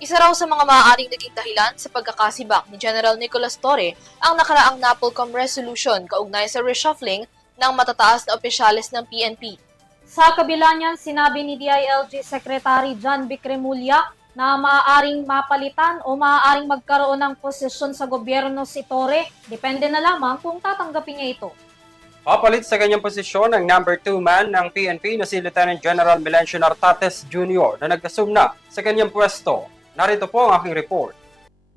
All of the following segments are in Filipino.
Isa raw sa mga maaaring naging dahilan sa pagkakasibak ni General Nicolas Torre ang nakaraang NAPOLCOM resolution kaugnay sa reshuffling ng matataas na opisyales ng PNP. Sa kabila niyan, sinabi ni DILG Secretary John Vic Remulla na maaaring mapalitan o maaaring magkaroon ng posisyon sa gobyerno si Torre. Depende na lamang kung tatanggapin niya ito. Papalit sa kanyang posisyon ang number 2 man ng PNP na si Lieutenant General Melencio Nartates Jr. na nag-assume na sa kanyang pwesto. Narito po ang aking report.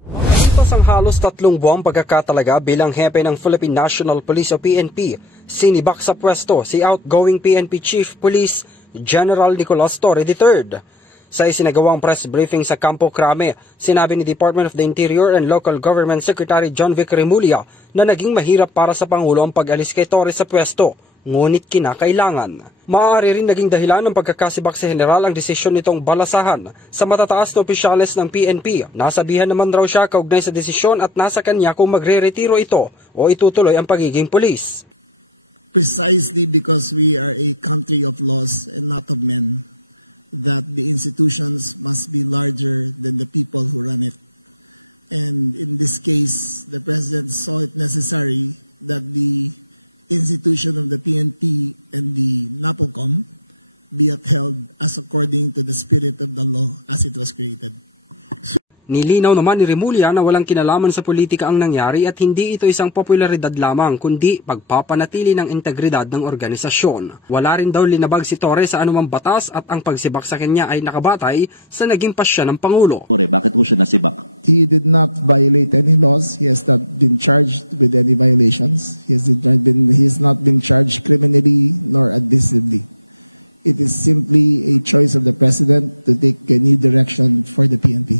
Matapos ang halos 3 buwang pagkakatalaga bilang hepe ng Philippine National Police o PNP, sinibak sa pwesto si outgoing PNP Chief Police General Nicolas Torre III. Sa isinagawang press briefing sa Campo Crame, sinabi ni Department of the Interior and Local Government Secretary John Vic Remulla na naging mahirap para sa Pangulo ang pag-alis kay Torre sa pwesto, ngunit kinakailangan. Maaari rin naging dahilan ng pagkakasibak sa general ang desisyon nitong balasahan sa matataas na opisyales ng PNP. Nasabihan naman raw siya kaugnay sa desisyon at nasa kanya kung magre-retiro ito o itutuloy ang pagiging pulis. Precisely because we are a country of laws and not of men, that the institutions must be larger than the people who are in it. And in this case, the President felt necessary that the institution of the PNP, the NAPOLCOM, be upheld as according to the spirit of the law as it was made. Nilinaw naman ni Remulla na walang kinalaman sa politika ang nangyari at hindi ito isang popularidad lamang kundi pagpapanatili ng integridad ng organisasyon. Wala rin daw linabag si Torre sa anumang batas at ang pagsibak sa kanya ay nakabatay sa naging pasya ng Pangulo. He did not violate any laws. He has not been charged with any violations. He has not been charged criminally nor unlawfully. It is simply a choice of the President to take the new direction for the PNP.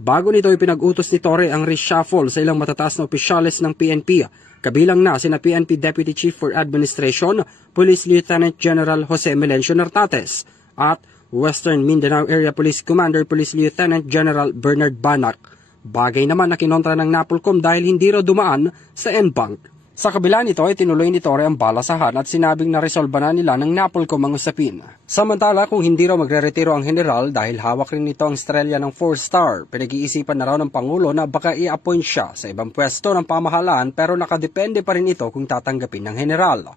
Bago nito ipinag-utos ni Torre ang reshuffle sa ilang matataas na opisyales ng PNP, kabilang na sina PNP Deputy Chief for Administration, Police Lieutenant General Jose Melencio Nartates at Western Mindanao Area Police Commander Police Lieutenant General Bernard Banac. Bagay naman na kinontra ng NAPOLCOM dahil hindi raw dumaan sa NBank. Sa kabila nito ay tinuloy ni Torre ang balasahan at sinabing naresolba na nila ng NAPOLCOM ang usapin. Samantala kung hindi raw magre-retiro ang general dahil hawak rin nito ang estrelya ng 4-star, pinag-iisipan na raw ng Pangulo na baka i-appoint siya sa ibang pwesto ng pamahalaan pero nakadepende pa rin ito kung tatanggapin ng general.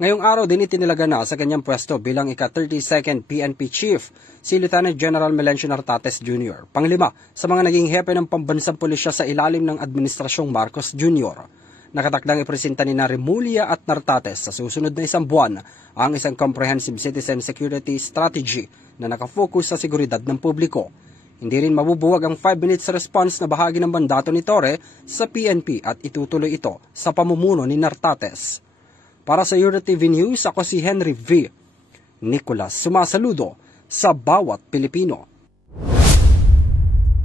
Ngayong araw din itinilaga na sa kanyang pwesto bilang ika-32nd PNP Chief si Lieutenant General Melencio Nartates Jr., panglima sa mga naging hepe ng pambansang pulisya sa ilalim ng Administrasyong Marcos Jr. Nakatakdang ipresenta ni Remulla at Nartates sa susunod na 1 buwan ang isang comprehensive citizen security strategy na nakafocus sa seguridad ng publiko. Hindi rin mabubuwag ang 5 minutes response na bahagi ng mandato ni Torre sa PNP at itutuloy ito sa pamumuno ni Nartates. Para sa EuroTV News, ako si Henry V. Nicolas, sumasaludo sa bawat Pilipino.